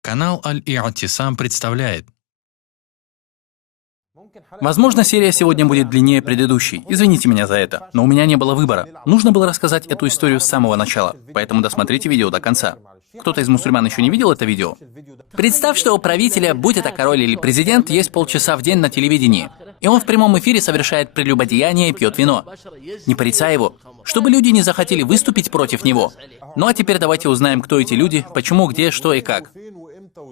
Канал Аль-И'тисам представляет. Возможно, серия сегодня будет длиннее предыдущей. Извините меня за это, но у меня не было выбора. Нужно было рассказать эту историю с самого начала, поэтому досмотрите видео до конца. Кто-то из мусульман еще не видел это видео? Представь, что у правителя, будь это король или президент, есть полчаса в день на телевидении. И он в прямом эфире совершает прелюбодеяние и пьет вино. Не порицай его, чтобы люди не захотели выступить против него. Ну а теперь давайте узнаем, кто эти люди, почему, где, что и как.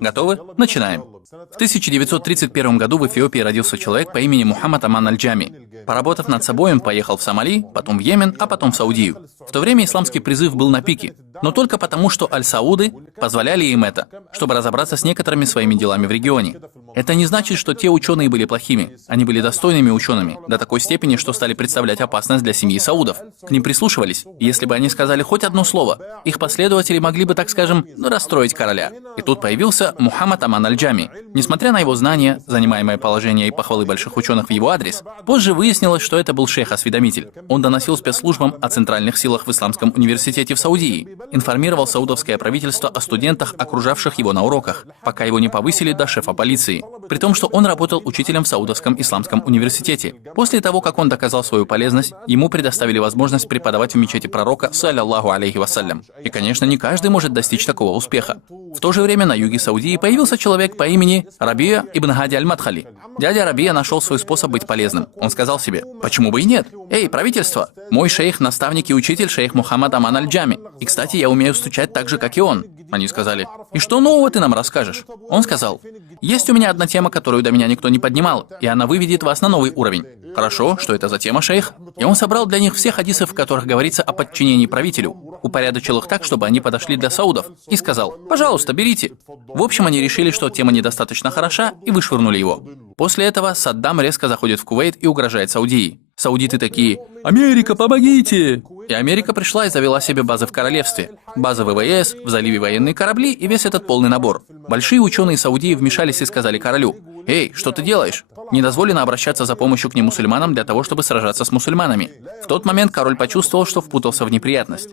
Готовы? Начинаем. В 1931 году в Эфиопии родился человек по имени Мухаммад Аман Аль-Джами. Поработав над собой, он поехал в Сомали, потом в Йемен, а потом в Саудию. В то время исламский призыв был на пике, но только потому, что Аль-Сауды позволяли им это, чтобы разобраться с некоторыми своими делами в регионе. Это не значит, что те ученые были плохими. Они были достойными учеными, до такой степени, что стали представлять опасность для семьи Саудов. К ним прислушивались. И если бы они сказали хоть одно слово, их последователи могли бы, так скажем, расстроить короля. И тут появился Мухаммад Аман Аль-Джами. Несмотря на его знания, занимаемое положение и похвалы больших ученых в его адрес, позже выяснилось, что это был шейх-осведомитель. Он доносил спецслужбам о центральных силах в Исламском университете в Саудии, информировал саудовское правительство о студентах, окружавших его на уроках, пока его не повысили до шефа полиции. При том, что он работал учителем в Саудовском исламском университете. После того, как он доказал свою полезность, ему предоставили возможность преподавать в мечети пророка, саллаллаху алейхи вассалям. И, конечно, не каждый может достичь такого успеха. В то же время на юге Саудии появился человек по имени Рабия ибн Хади Аль-Мадхали. Дядя Рабия нашел свой способ быть полезным. Он сказал себе: почему бы и нет? Эй, правительство! Мой шейх, наставник и учитель шейх Мухаммад Аман Аль-Джами. И, кстати, я умею стучать так же, как и он. Они сказали: и что нового ты нам расскажешь? Он сказал: есть у меня одна тема, которую до меня никто не поднимал, и она выведет вас на новый уровень. Хорошо, что это за тема, шейх? И он собрал для них все хадисы, в которых говорится о подчинении правителю, упорядочил их так, чтобы они подошли для саудов, и сказал: пожалуйста, берите. В общем, они решили, что тема недостаточно хороша, и вышвырнули его. После этого Саддам резко заходит в Кувейт и угрожает Саудии. Саудиты такие: «Америка, помогите!» И Америка пришла и завела себе базы в королевстве. Базы ВВС, в заливе военные корабли и весь этот полный набор. Большие ученые Саудии вмешались и сказали королю: «Эй, что ты делаешь? Не дозволено обращаться за помощью к немусульманам для того, чтобы сражаться с мусульманами». В тот момент король почувствовал, что впутался в неприятность.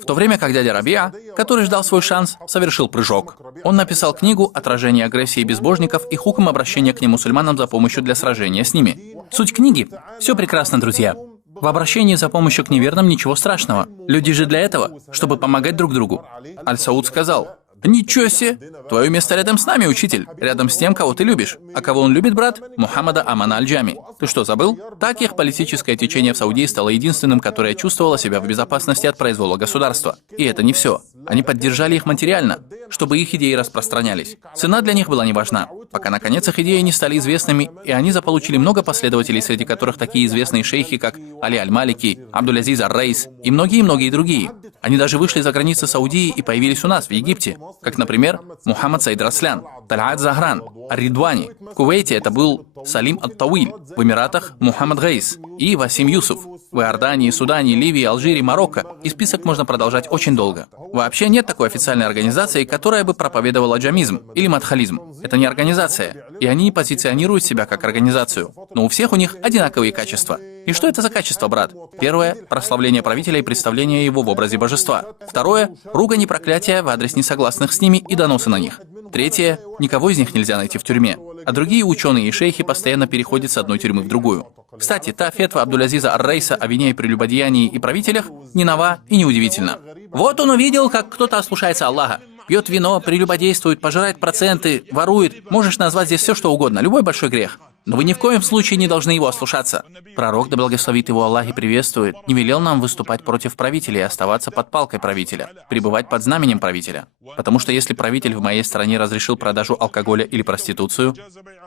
В то время как дядя Рабиа, который ждал свой шанс, совершил прыжок. Он написал книгу «Отражение агрессии безбожников и хукм обращения к немусульманам за помощью для сражения с ними». Суть книги – все прекрасно, друзья. В обращении за помощью к неверным ничего страшного. Люди же для этого, чтобы помогать друг другу. Аль-Сауд сказал: «Ничего себе! Твое место рядом с нами, учитель. Рядом с тем, кого ты любишь. А кого он любит, брат? Мухаммада Амана Аль-Джами. Ты что, забыл?» Так их политическое течение в Саудии стало единственным, которое чувствовало себя в безопасности от произвола государства. И это не все. Они поддержали их материально, чтобы их идеи распространялись. Цена для них была не важна, пока наконец их идеи не стали известными, и они заполучили много последователей, среди которых такие известные шейхи, как Али Аль-Малики, Абдуль-Азиз Ар-Рейс и многие-многие другие. Они даже вышли за границы Саудии и появились у нас, в Египте, как, например, Мухаммад Саид Раслян, Тальат Захран, Ар-Ридвани. В Кувейте это был Салим Ат-Тауиль, в Эмиратах Мухаммад Гейс и Васим Юсуф, в Иордании, Судане, Ливии, Алжире, Марокко, и список можно продолжать очень долго. Вообще нет такой официальной организации, которая бы проповедовала джамизм или мадхализм. Это не организация, и они не позиционируют себя как организацию, но у всех у них одинаковые качества. И что это за качество, брат? Первое – прославление правителя и представление его в образе божества. Второе – ругань и проклятие в адрес несогласных с ними и доносы на них. Третье – никого из них нельзя найти в тюрьме. А другие ученые и шейхи постоянно переходят с одной тюрьмы в другую. Кстати, та фетва Абдуль-Азиза Ар-Рейса о вине и прелюбодеянии и правителях не нова и неудивительна. Вот он увидел, как кто-то ослушается Аллаха. Пьет вино, прелюбодействует, пожирает проценты, ворует. Можешь назвать здесь все, что угодно, любой большой грех. Но вы ни в коем случае не должны его ослушаться. Пророк, да благословит его Аллах и приветствует, не велел нам выступать против правителя и оставаться под палкой правителя, пребывать под знаменем правителя. Потому что если правитель в моей стране разрешил продажу алкоголя или проституцию,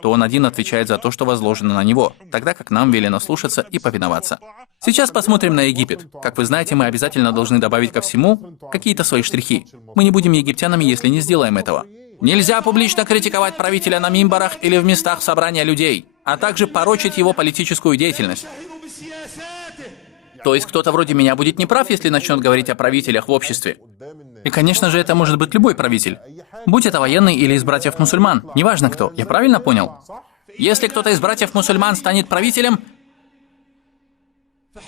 то он один отвечает за то, что возложено на него, тогда как нам велено слушаться и повиноваться. Сейчас посмотрим на Египет. Как вы знаете, мы обязательно должны добавить ко всему какие-то свои штрихи. Мы не будем египтянами, если не сделаем этого. Нельзя публично критиковать правителя на мимбарах или в местах собрания людей, а также порочить его политическую деятельность. То есть кто-то вроде меня будет неправ, если начнет говорить о правителях в обществе. И, конечно же, это может быть любой правитель. Будь это военный или из братьев-мусульман, неважно кто, я правильно понял? Если кто-то из братьев-мусульман станет правителем,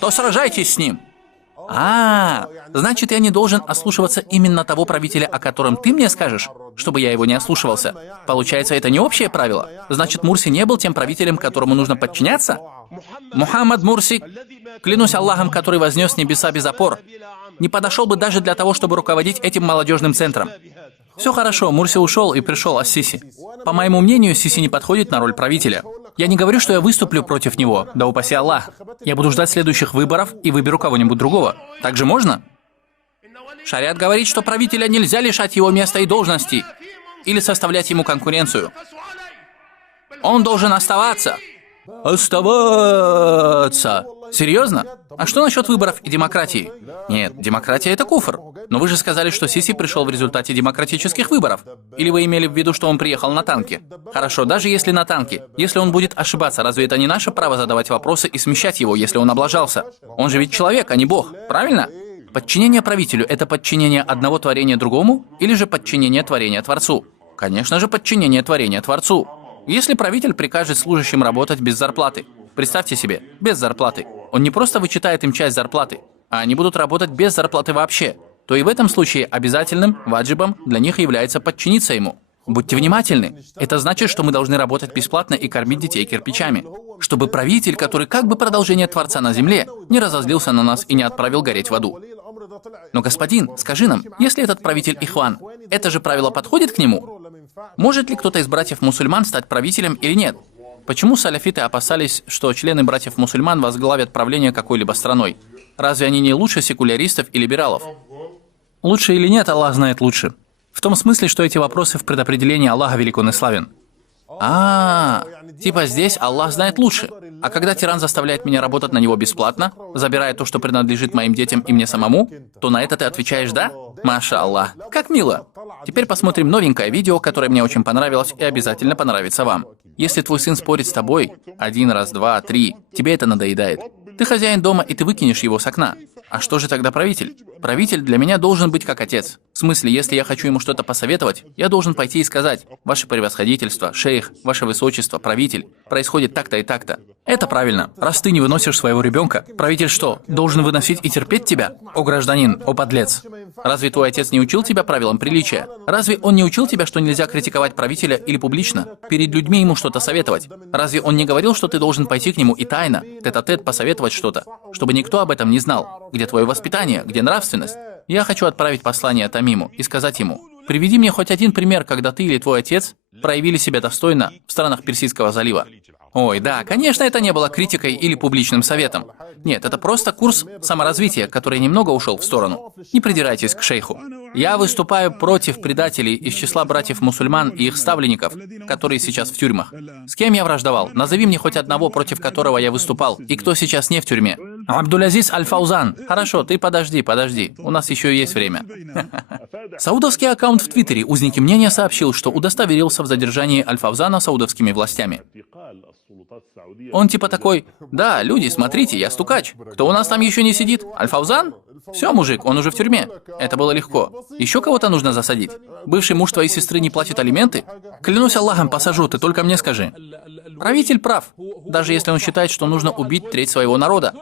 то сражайтесь с ним. Значит, я не должен ослушиваться именно того правителя, о котором ты мне скажешь, чтобы я его не ослушивался. Получается, это не общее правило? Значит, Мурси не был тем правителем, которому нужно подчиняться? Мухаммад Мурси, клянусь Аллахом, который вознес небеса без опор, не подошел бы даже для того, чтобы руководить этим молодежным центром. Все хорошо, Мурси ушел и пришел Ас-Сиси. По моему мнению, Сиси не подходит на роль правителя. Я не говорю, что я выступлю против него, да упаси Аллах. Я буду ждать следующих выборов и выберу кого-нибудь другого. Так же можно? Шариат говорит, что правителя нельзя лишать его места и должности или составлять ему конкуренцию. Он должен оставаться. Оставаться. Серьезно? А что насчет выборов и демократии? Нет, демократия — это куфр. Но вы же сказали, что Сиси пришел в результате демократических выборов. Или вы имели в виду, что он приехал на танке? Хорошо, даже если на танке. Если он будет ошибаться, разве это не наше право задавать вопросы и смещать его, если он облажался? Он же ведь человек, а не бог, правильно? Подчинение правителю — это подчинение одного творения другому или же подчинение творения Творцу? Конечно же, подчинение творения Творцу. Если правитель прикажет служащим работать без зарплаты, представьте себе, без зарплаты, он не просто вычитает им часть зарплаты, а они будут работать без зарплаты вообще, то и в этом случае обязательным, ваджибом для них является подчиниться ему. Будьте внимательны. Это значит, что мы должны работать бесплатно и кормить детей кирпичами. Чтобы правитель, который как бы продолжение Творца на земле, не разозлился на нас и не отправил гореть в аду. Но, господин, скажи нам, если этот правитель Ихван, это же правило подходит к нему? Может ли кто-то из братьев-мусульман стать правителем или нет? Почему саляфиты опасались, что члены братьев-мусульман возглавят правление какой-либо страной? Разве они не лучше секуляристов и либералов? Лучше или нет, Аллах знает лучше. В том смысле, что эти вопросы в предопределении Аллаха велик он и славен. Типа здесь Аллах знает лучше. А когда тиран заставляет меня работать на него бесплатно, забирая то, что принадлежит моим детям и мне самому, то на это ты отвечаешь «да»? Маша Аллах. Как мило. Теперь посмотрим новенькое видео, которое мне очень понравилось и обязательно понравится вам. Если твой сын спорит с тобой, 1 раз, 2, 3, тебе это надоедает. Ты хозяин дома, и ты выкинешь его с окна. А что же тогда правитель? Правитель для меня должен быть как отец. В смысле, если я хочу ему что-то посоветовать, я должен пойти и сказать: «Ваше превосходительство, шейх, ваше высочество, правитель, происходит так-то и так-то». Это правильно. Раз ты не выносишь своего ребенка, правитель что, должен выносить и терпеть тебя? О гражданин, о подлец. Разве твой отец не учил тебя правилам приличия? Разве он не учил тебя, что нельзя критиковать правителя или публично, перед людьми ему что-то советовать? Разве он не говорил, что ты должен пойти к нему и тайно, тет-а-тет посоветовать что-то, чтобы никто об этом не знал? Где твое воспитание, где нравственность? Я хочу отправить послание Тамиму и сказать ему: приведи мне хоть один пример, когда ты или твой отец проявили себя достойно в странах Персидского залива. Ой, да, конечно, это не было критикой или публичным советом. Нет, это просто курс саморазвития, который немного ушел в сторону. Не придирайтесь к шейху. Я выступаю против предателей из числа братьев-мусульман и их ставленников, которые сейчас в тюрьмах. С кем я враждовал? Назови мне хоть одного, против которого я выступал, и кто сейчас не в тюрьме. Абдулязиз Аль-Фаузан. Хорошо, ты подожди. У нас еще есть время. Саудовский аккаунт в Твиттере «Узники мнения» сообщил, что удостоверился в задержании Аль-Фаузана саудовскими властями. Он типа такой: да, люди, смотрите, я стукач. Кто у нас там еще не сидит? Аль-Фаузан? Все, мужик, он уже в тюрьме. Это было легко. Еще кого-то нужно засадить. Бывший муж твоей сестры не платит алименты? Клянусь Аллахом, посажу, ты только мне скажи. Правитель прав, даже если он считает, что нужно убить треть своего народа,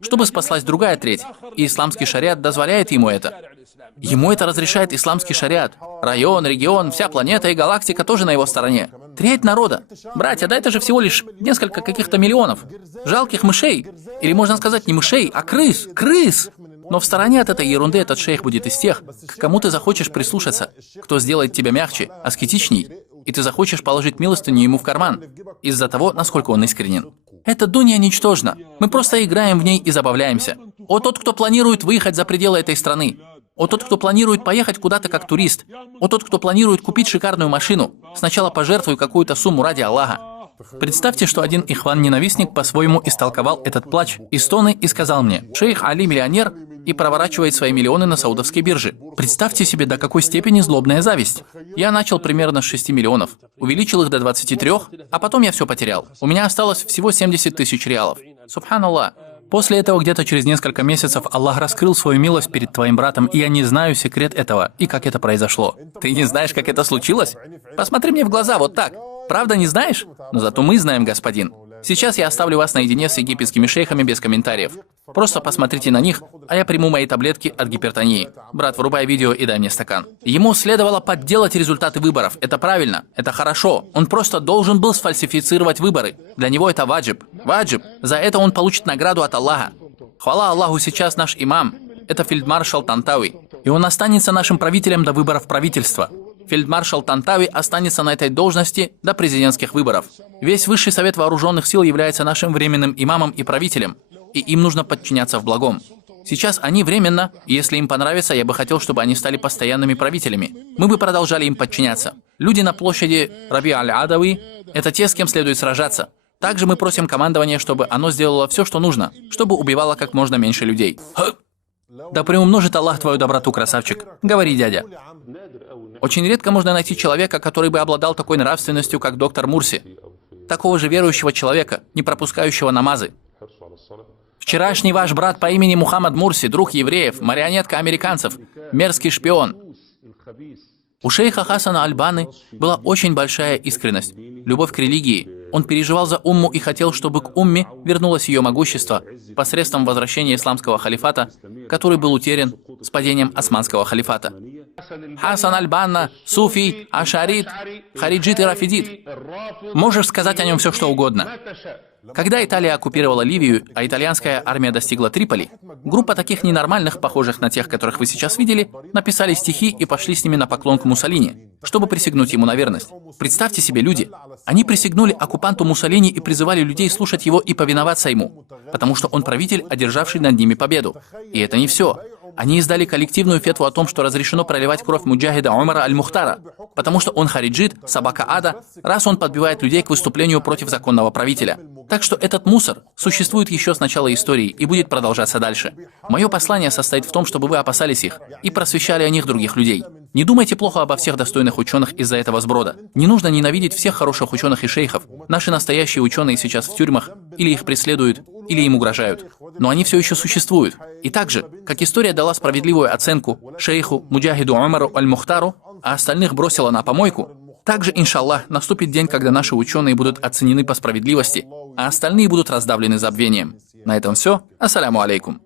чтобы спаслась другая треть, и исламский шариат дозволяет ему это. Ему это разрешает исламский шариат. Район, регион, вся планета и галактика тоже на его стороне. Треть народа. Братья, да это же всего лишь несколько каких-то миллионов. Жалких мышей. Или можно сказать, не мышей, а крыс. Крыс! Но в стороне от этой ерунды этот шейх будет из тех, к кому ты захочешь прислушаться, кто сделает тебя мягче, аскетичней, и ты захочешь положить милостыню ему в карман, из-за того, насколько он искренен. Эта дунья ничтожна. Мы просто играем в ней и забавляемся. О тот, кто планирует выехать за пределы этой страны. О тот, кто планирует поехать куда-то как турист. О тот, кто планирует купить шикарную машину. Сначала пожертвуй какую-то сумму ради Аллаха. Представьте, что один ихван-ненавистник по-своему истолковал этот плач и стоны и сказал мне: шейх Али миллионер и проворачивает свои миллионы на саудовской бирже. Представьте себе, до какой степени злобная зависть. Я начал примерно с 6 миллионов, увеличил их до 23, а потом я все потерял. У меня осталось всего 70 тысяч реалов. Субханаллах. После этого где-то через несколько месяцев Аллах раскрыл свою милость перед твоим братом, и я не знаю секрет этого и как это произошло. Ты не знаешь, как это случилось? Посмотри мне в глаза вот так. Правда не знаешь? Но зато мы знаем, господин. Сейчас я оставлю вас наедине с египетскими шейхами без комментариев. Просто посмотрите на них, а я приму мои таблетки от гипертонии. Брат, врубай видео и дай мне стакан. Ему следовало подделать результаты выборов. Это правильно, это хорошо. Он просто должен был сфальсифицировать выборы. Для него это ваджиб. Ваджиб. За это он получит награду от Аллаха. Хвала Аллаху, сейчас наш имам. Это фельдмаршал Тантави. И он останется нашим правителем до выборов правительства. Фельдмаршал Тантави останется на этой должности до президентских выборов. Весь Высший Совет Вооруженных Сил является нашим временным имамом и правителем, и им нужно подчиняться в благом. Сейчас они временно, и если им понравится, я бы хотел, чтобы они стали постоянными правителями. Мы бы продолжали им подчиняться. Люди на площади Раби Аль-Адави – это те, с кем следует сражаться. Также мы просим командование, чтобы оно сделало все, что нужно, чтобы убивало как можно меньше людей. Да приумножит Аллах твою доброту, красавчик. Говори, дядя. Очень редко можно найти человека, который бы обладал такой нравственностью, как доктор Мурси. Такого же верующего человека, не пропускающего намазы. Вчерашний ваш брат по имени Мухаммад Мурси, друг евреев, марионетка американцев, мерзкий шпион. У шейха Хасана Аль-Банны была очень большая искренность, любовь к религии. Он переживал за умму и хотел, чтобы к умме вернулось ее могущество посредством возвращения исламского халифата, который был утерян с падением османского халифата. Хасан Аль-Банна, суфий, ашарит, хариджит и рафидит. Можешь сказать о нем все, что угодно. Когда Италия оккупировала Ливию, а итальянская армия достигла Триполи, группа таких ненормальных, похожих на тех, которых вы сейчас видели, написали стихи и пошли с ними на поклон к Муссолини, чтобы присягнуть ему на верность. Представьте себе, люди. Они присягнули оккупанту Муссолини и призывали людей слушать его и повиноваться ему, потому что он правитель, одержавший над ними победу. И это не все. Они издали коллективную фетву о том, что разрешено проливать кровь муджахида Умара Аль-Мухтара, потому что он хариджит, собака ада, раз он подбивает людей к выступлению против законного правителя. Так что этот мусор существует еще с начала истории и будет продолжаться дальше. Мое послание состоит в том, чтобы вы опасались их и просвещали о них других людей. Не думайте плохо обо всех достойных ученых из-за этого сброда. Не нужно ненавидеть всех хороших ученых и шейхов. Наши настоящие ученые сейчас в тюрьмах, или их преследуют, или им угрожают. Но они все еще существуют. И также, как история дала справедливую оценку шейху Муджахиду Умару Аль-Мухтару, а остальных бросила на помойку, также, иншаллах, наступит день, когда наши ученые будут оценены по справедливости, а остальные будут раздавлены забвением. На этом все. Ассаляму алейкум.